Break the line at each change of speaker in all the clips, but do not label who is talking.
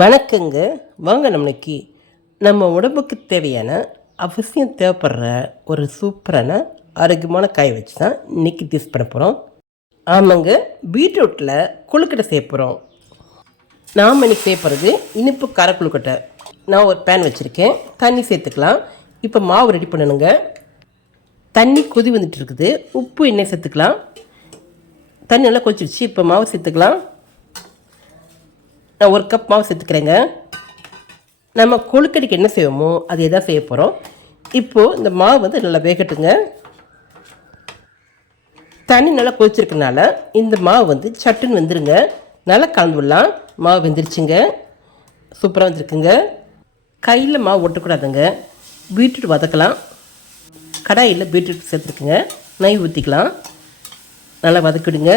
வணக்கங்க. வாங்க நம்மளுக்கு நம்ம உடம்புக்கு தேவையான அவசியம் தேவைப்படுற ஒரு சூப்பரான ஆரோக்கியமான காய் வச்சு தான் இன்றைக்கி டிஸ் பண்ண போகிறோம் ஆமாங்க பீட்ரூட்டில் கொழுக்கட்டை செய்ய போகிறோம் நாம் இன்னைக்கு செய்ய போகிறது இனிப்பு கார கொழுக்கட்டை. நான் ஒரு பேன் வச்சுருக்கேன். தண்ணி சேர்த்துக்கலாம். இப்போ மாவு ரெடி பண்ணணுங்க. தண்ணி கொதி வந்துட்டு இருக்குது. உப்பு எண்ணெய் சேர்த்துக்கலாம். தண்ணி நல்லா கொதிச்சிருச்சு. இப்போ மாவு சேர்த்துக்கலாம். நான் ஒரு கப் மாவு சேர்த்துக்கிறேங்க. நம்ம கொழுக்கடிக்கு என்ன செய்வோமோ அதே தான் செய்ய போகிறோம் இப்போது இந்த மாவு வந்து நல்லா வேகட்டுங்க. தண்ணி நல்லா கொதிச்சிருக்கனால இந்த மாவு வந்து சட்டுன்னு வந்துருங்க. நல்லா கலந்து விடலாம். மாவு வெந்துருச்சுங்க. சூப்பராக வந்துருக்குங்க. கையில் மாவு ஒட்டக்கூடாதுங்க. பீட்ரூட் வதக்கலாம். கடாயில் பீட்ரூட் சேர்த்துருக்குங்க. நெய் ஊற்றிக்கலாம் நல்லா வதக்கிடுங்க.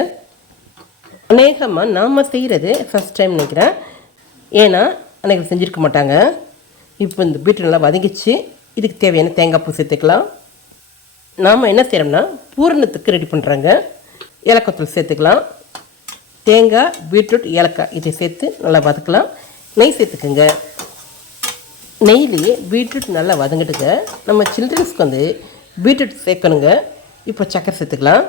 அநேகமாக நாம் செய்கிறது ஃபஸ்ட் டைம் நினைக்கிறேன். ஏன்னா அன்றைக்கி செஞ்சுருக்க மாட்டாங்க. இப்போ இந்த பீட்ரூட் நல்லா வதங்கிச்சு. இதுக்கு தேவையான தேங்காய் பூ சேர்த்துக்கலாம். நாம் என்ன செய்கிறோம்னா பூரணத்துக்கு ரெடி பண்ணுறாங்க ஏலக்காத்தூள் சேர்த்துக்கலாம். தேங்காய் பீட்ரூட் ஏலக்காய் இதை சேர்த்து நல்லா வதக்கலாம். நெய் சேர்த்துக்குங்க. நெய்லேயே பீட்ரூட் நல்லா வதங்கிட்டுங்க நம்ம சில்ட்ரன்ஸ்க்கு வந்து பீட்ரூட் சேர்க்கணுங்க. இப்போ சக்கரை சேர்த்துக்கலாம்.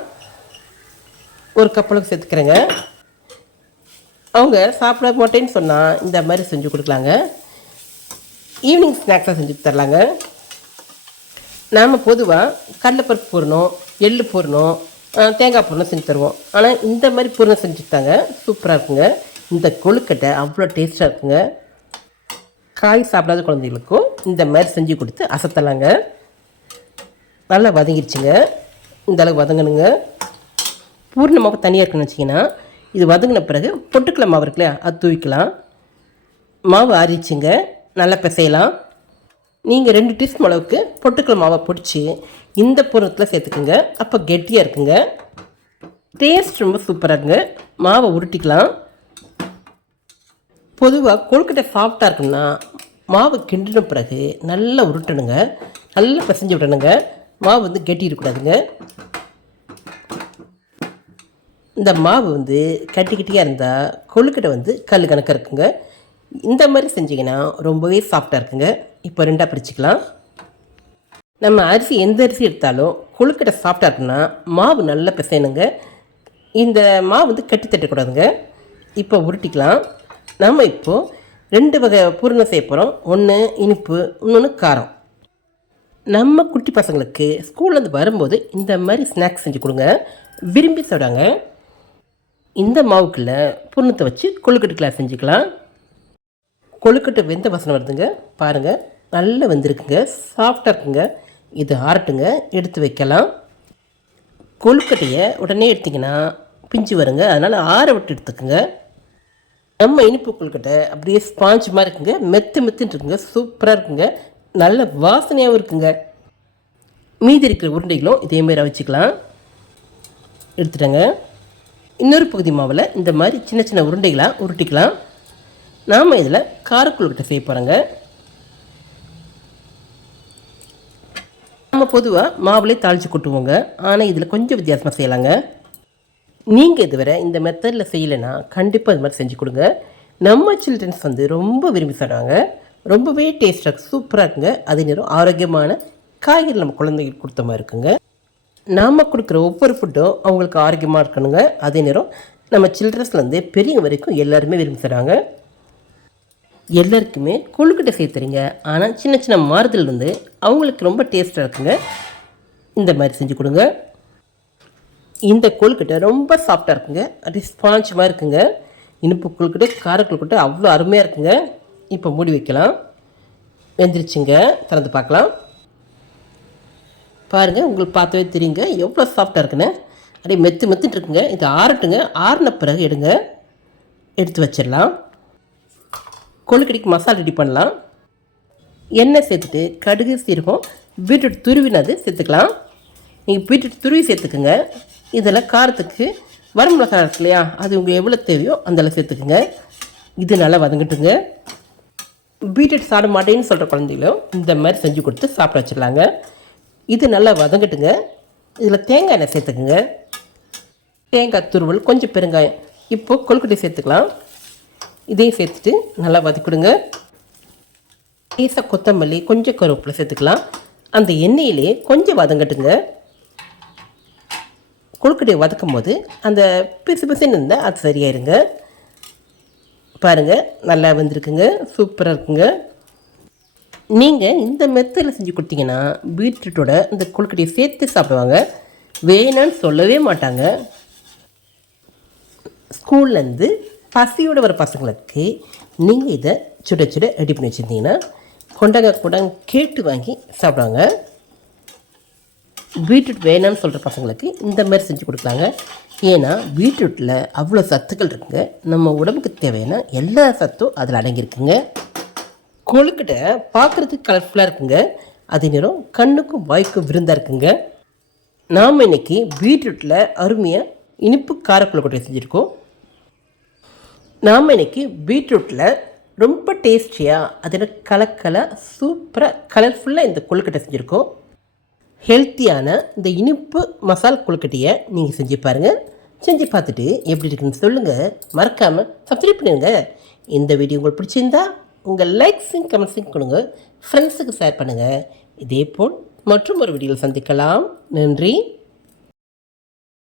ஒரு கப்பலுக்கு சேர்த்துக்கிறேங்க. அவங்க சாப்பிட மாட்டேன்னு சொன்னால் இந்த மாதிரி செஞ்சு கொடுக்கலாங்க. ஈவினிங் ஸ்நாக்ஸாக செஞ்சு தரலாங்க. நாம் பொதுவாக கடலைப்பருப்பு போடணும் எள்ளு போடணும் தேங்காய் பூரணம் செஞ்சு தருவோம். ஆனால் இந்த மாதிரி பூரணம் செஞ்சு தாங்க சூப்பராக இருக்குங்க. இந்த கொழுக்கட்டை அவ்வளோ டேஸ்ட்டாக இருக்குங்க. காய் சாப்பிடாத குழந்தைகளுக்கும் இந்த மாதிரி செஞ்சு கொடுத்து அசத்தலாங்க. நல்லா வதங்கிடுச்சுங்க இந்தளவுக்கு வதங்கணுங்க. பூர்ணமாக தனியாக இருக்குன்னு வச்சிங்கன்னா இது வதங்கின பிறகு பொட்டுக்கலை மாவு இருக்குல்ல அது தூவிக்கலாம். மாவு ஆறிச்சுங்க நல்லா பிசையலாம். நீங்கள் ரெண்டு டீஸ்பூன் அளவுக்கு பொட்டுக்கலை மாவை பிடிச்சி இந்த பூரத்தில் சேர்த்துக்குங்க. அப்போ கெட்டியாக இருக்குங்க. டேஸ்ட் ரொம்ப சூப்பராக இருக்குங்க. மாவை உருட்டிக்கலாம். பொதுவாக கொழுக்கட்டை சாஃப்டாக இருக்குன்னா மாவு கிண்டின பிறகு நல்லா உருட்டணுங்க. நல்லா பிசைஞ்சு விடணுங்க. மாவு வந்து கெட்டி இருக்கக்கூடாதுங்க இந்த மாவு வந்து கட்டிக்கிட்டே இருந்தால் கொழுக்கட்டை வந்து கல் கணக்காக இருக்குங்க. இந்த மாதிரி செஞ்சிங்கன்னா ரொம்பவே சாஃப்டாக இருக்குங்க. இப்போ ரெண்டாக பிரிச்சுக்கலாம். நம்ம அரிசி எந்த அரிசி எடுத்தாலும் கொழுக்கட்டை சாஃப்டாக இருக்குன்னா மாவு நல்லா பிசையணுங்க. இந்த மாவு வந்து கட்டி தட்டக்கூடாதுங்க. இப்போ உருட்டிக்கலாம். நம்ம இப்போது ரெண்டு வகை பூரணம் செய்ய போகிறோம் ஒன்று இனிப்பு இன்னொன்று காரம். நம்ம குட்டி பசங்களுக்கு ஸ்கூல்லேருந்து வரும்போது இந்த மாதிரி ஸ்நாக்ஸ் செஞ்சு கொடுங்க. விரும்பி சொல்கிறாங்க இந்த மாவுக்குள்ள பூர்ணத்தை வச்சு கொழுக்கட்டை செஞ்சுக்கலாம். கொழுக்கட்டை வெந்த வாசனை வருதுங்க. பாருங்கள் நல்லா வெந்திருக்குங்க. சாஃப்டாக இருக்குங்க. இது ஆறட்டுங்க. எடுத்து வைக்கலாம். கொழுக்கட்டையை உடனே எடுத்திங்கன்னா பிஞ்சு வருங்க. அதனால் ஆற விட்டு எடுத்துக்கோங்க. நம்ம இனிப்பு கொழுக்கட்டை அப்படியே ஸ்பாஞ்ச் மாதிரி இருக்குங்க. மெத்து மெத்துன்னு இருக்குங்க. சூப்பராக இருக்குங்க. நல்ல வாசனையாகவும் இருக்குங்க. மீதி இருக்கிற உருண்டைகளும் இதே வச்சுக்கலாம் எடுத்துட்டேங்க. இன்னொரு பகுதி மாவில் இந்த மாதிரி சின்ன சின்ன உருண்டைகளாக உருட்டிக்கலாம். நாம் இதில் காரக்குழுக்கிட்ட செய்ய போகிறோங்க நம்ம பொதுவாக மாவுலே தாளித்து கொட்டுவோங்க. ஆனால் இதில் கொஞ்சம் வித்தியாசமாக செய்யலாங்க. நீங்கள் இதுவரை இந்த மெத்தடில் செய்யலைன்னா கண்டிப்பாக இது மாதிரி செஞ்சு கொடுங்க. நம்ம சில்ட்ரன்ஸ் வந்து ரொம்ப விரும்பி சாப்பிடுவாங்க. ரொம்பவே டேஸ்ட்டாக சூப்பராக இருக்குங்க. அதே நேரம் ஆரோக்கியமான காய்கறி நம்ம குழந்தைகளுக்கு கொடுத்த மாதிரி இருக்குங்க. நாம் கொடுக்குற ஒவ்வொரு ஃபுட்டும் அவங்களுக்கு ஆரோக்கியமாக இருக்கணுங்க. அதே நேரம் நம்ம சில்ட்ரன்ஸ்லேருந்து பெரியவங்க வரைக்கும் எல்லாருமே விரும்பி தராங்க. எல்லாருக்குமே கொழுக்கட்டை தரீங்க. ஆனால் சின்ன சின்ன மாறுதல் வந்து அவங்களுக்கு ரொம்ப டேஸ்ட்டாக இருக்குங்க. இந்த மாதிரி செஞ்சு கொடுங்க. இந்த கொழுக்கட்டை ரொம்ப சாஃப்டாக இருக்குங்க. அப்படியே ஸ்பாஞ்ச் இருக்குங்க. இனிப்பு கொழுக்கட்டை கார கொழுக்கட்டை அவ்வளோ அருமையாக இருக்குங்க. இப்போ மூடி வைக்கலாம். வெந்துருச்சுங்க. திறந்து பார்க்கலாம். பாருங்கள் உங்களுக்கு பார்த்தவே தெரியுங்க. எவ்வளோ சாஃப்டாக இருக்குன்னு. அப்படியே மெத்து மெத்துட்டு இருக்குங்க. இது ஆறட்டுங்க. ஆறின பிறகு எடுங்க. எடுத்து வச்சிடலாம். கொழுக்கடிக்கு மசாலா ரெடி பண்ணலாம். எண்ணெய் சேர்த்துட்டு கடுகு சீரகம் பீட்ரூட் துருவினது சேர்த்துக்கலாம். நீங்கள் பீட்ரூட் துருவி சேர்த்துக்குங்க. இதில் காரத்துக்கு வரமிளகா இருக்கு இல்லையா? அது உங்களுக்கு எவ்வளோ தேவையோ அந்தளவு சேர்த்துக்குங்க. இது நல்லா வதங்கட்டுங்க. பீட்ரூட் சாப்பிட மாட்டேன்னு சொல்கிற குழந்தைகளும் இந்த மாதிரி செஞ்சு கொடுத்து சாப்பிட வச்சிடலாங்க. இது நல்லா வதங்கட்டுங்க. இதில் தேங்காய் எண்ணெய் சேர்த்துக்குங்க. தேங்காய் துருவல் கொஞ்சம் பெருங்காயம். இப்போது கொழுக்கட்டை சேர்த்துக்கலாம். இதையும் சேர்த்துட்டு நல்லா வதக்கிடுங்க. லேசாக கொத்தமல்லி கொஞ்சம் கருவேப்பிலை சேர்த்துக்கலாம். அந்த எண்ணெயிலே கொஞ்சம் வதங்கட்டுங்க. கொழுக்கட்டையை வதக்கும் போது அந்த பிசு பிசுன்னு இருந்தால் அது சரியாயிருங்க. பாருங்கள் நல்லா வந்திருக்குங்க. சூப்பராக இருக்குங்க. நீங்கள் இந்த மெத்தடில் செஞ்சு கொடுத்தீங்கன்னா பீட்ரூட்டோட இந்த கொழுக்கட்டையை சேர்த்து சாப்பிடுவாங்க. வேணான்னு சொல்லவே மாட்டாங்க. ஸ்கூல்லேருந்து பசியோட வர பசங்களுக்கு நீங்கள் இதை சுட சுட ரெடி பண்ணி வச்சுருந்தீங்கன்னா கொண்டாங்க கூட கேட்டு வாங்கி சாப்பிடுவாங்க. பீட்ரூட் வேணாம்னு சொல்கிற பசங்களுக்கு இந்த மாதிரி செஞ்சு கொடுக்கலாங்க. ஏன்னா பீட்ரூட்டில் அவ்வளோ சத்துக்கள் இருக்குங்க. நம்ம உடம்புக்கு தேவையான எல்லா சத்தும் அதில் அடங்கியிருக்குங்க. கொழுக்கட்டை பார்க்குறதுக்கு கலர்ஃபுல்லாக இருக்குங்க. அதே நேரம் கண்ணுக்கும் வாய்க்கும் விருந்தாக இருக்குங்க. நாம் இன்னைக்கு பீட்ரூட்டில் அருமையாக இனிப்பு கார கொழுக்கட்டை செஞ்சுருக்கோம். நாம் இன்னைக்கு பீட்ரூட்டில் ரொம்ப டேஸ்டியாக அதில் கலக்கலை சூப்பராக கலர்ஃபுல்லாக இந்த கொழுக்கட்டை செஞ்சுருக்கோம். ஹெல்த்தியான இந்த இனிப்பு மசால் கொழுக்கட்டையை நீங்கள் செஞ்சு பாருங்கள் செஞ்சு பார்த்துட்டு எப்படி இருக்குன்னு சொல்லுங்கள் மறக்காமல் சப்ஸ்கிரைப் பண்ணிடுங்க. இந்த வீடியோ உங்களுக்கு பிடிச்சிருந்தா உங்கள் லைக்ஸையும் கமெண்ட்ஸையும் கொடுங்க. ஃப்ரெண்ட்ஸுக்கு ஷேர் பண்ணுங்கள் இதே போல் மற்றும் ஒரு வீடியோவில் சந்திக்கலாம். நன்றி.